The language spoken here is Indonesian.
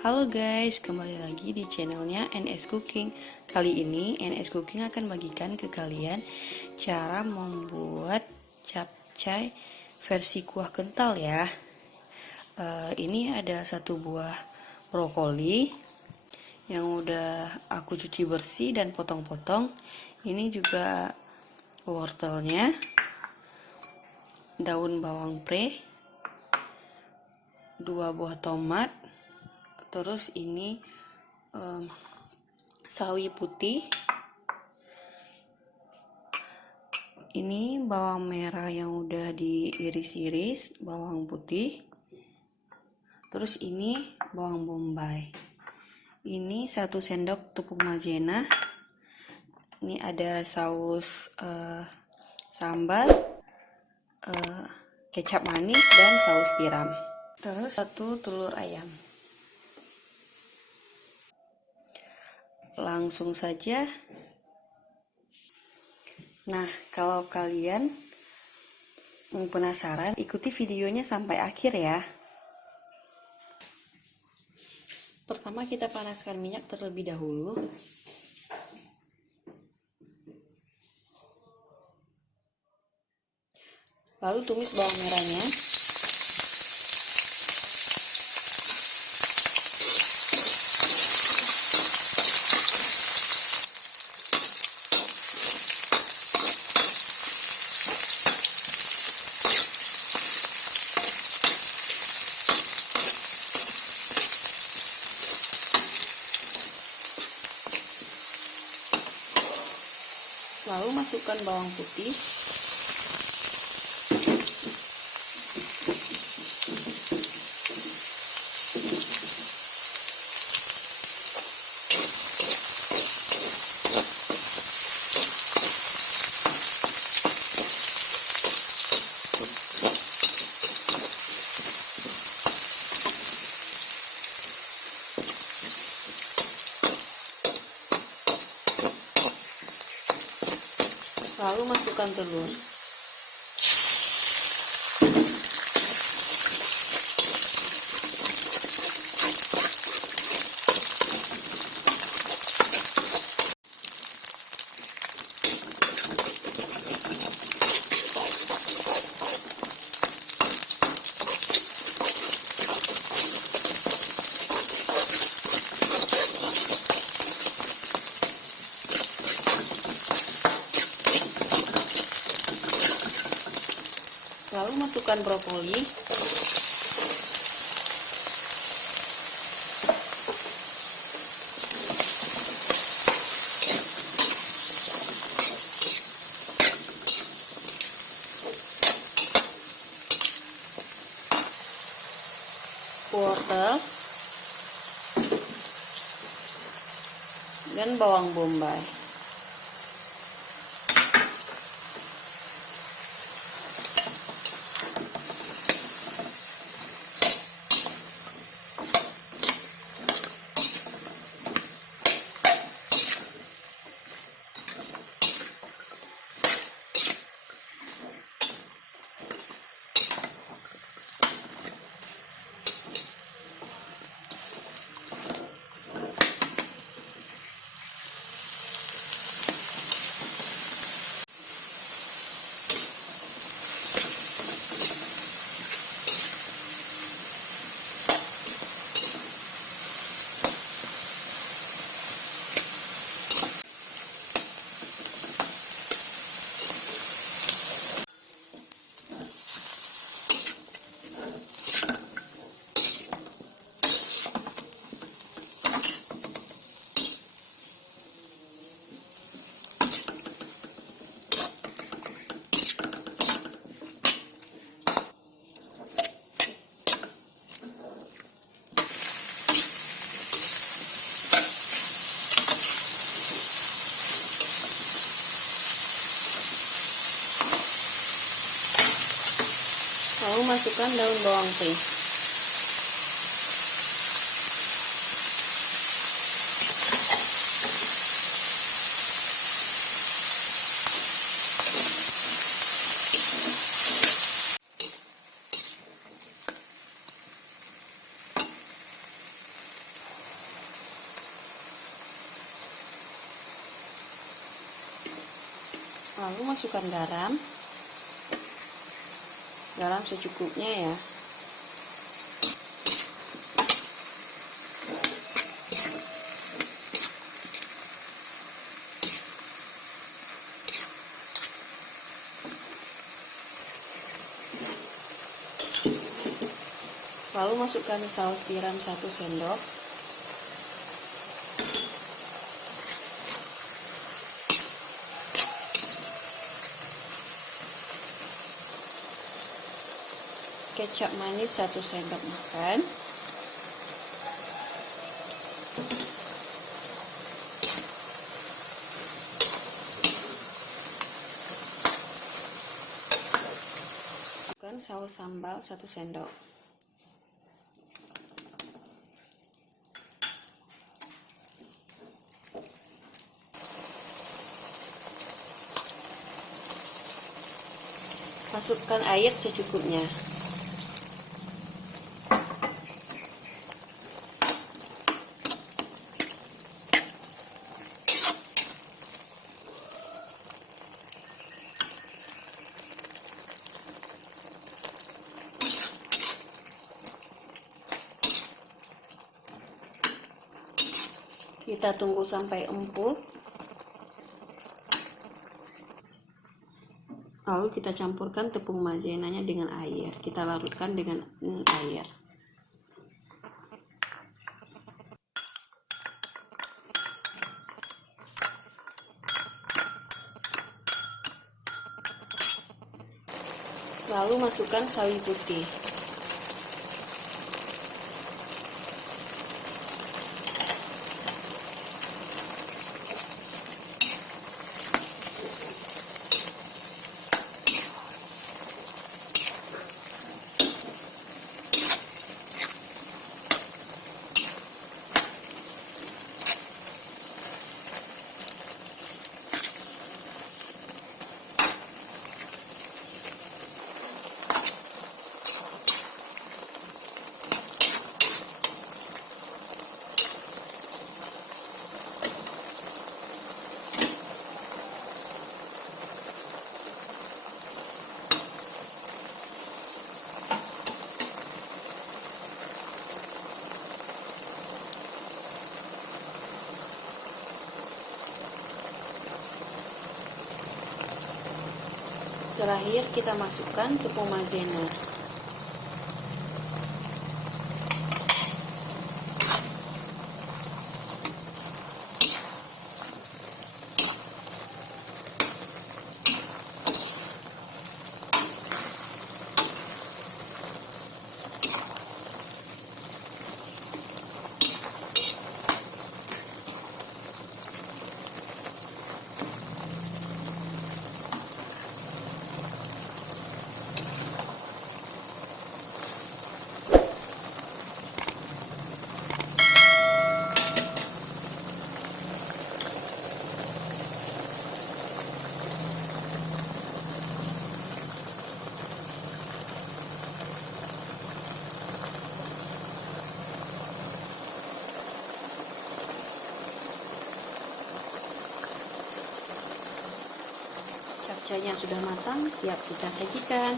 Halo guys, kembali lagi di channelnya NS Cooking. Kali ini NS Cooking akan bagikan ke kalian cara membuat capcay versi kuah kental ya. Ini ada satu buah brokoli yang udah aku cuci bersih dan potong-potong. Ini juga wortelnya, daun bawang pre, 2 buah tomat, terus ini sawi putih, ini bawang merah yang udah diiris-iris, bawang putih, terus ini bawang bombay, ini 1 sendok tepung maizena, ini ada saus sambal, kecap manis, dan saus tiram, terus 1 telur ayam. Langsung saja. Nah, kalau kalian penasaran, ikuti videonya sampai akhir ya. Pertama kita panaskan minyak terlebih dahulu. Lalu tumis bawang merahnya. Lalu masukkan bawang putih. Lalu masukkan telur. Lalu masukkan brokoli. Wortel dan bawang bombay. Lalu masukkan daun bawang pre. Lalu masukkan garam secukupnya ya. Lalu masukkan saus tiram 1 sendok. Kecap manis 1 sendok makan. Masukkan saus sambal 1 sendok. Masukkan air secukupnya. Kita tunggu sampai empuk. Lalu kita campurkan tepung maizenanya dengan air. Kita larutkan dengan air. Lalu masukkan sawi putih. Terakhir kita masukkan tepung maizena. Capcaynya sudah matang, siap kita sajikan.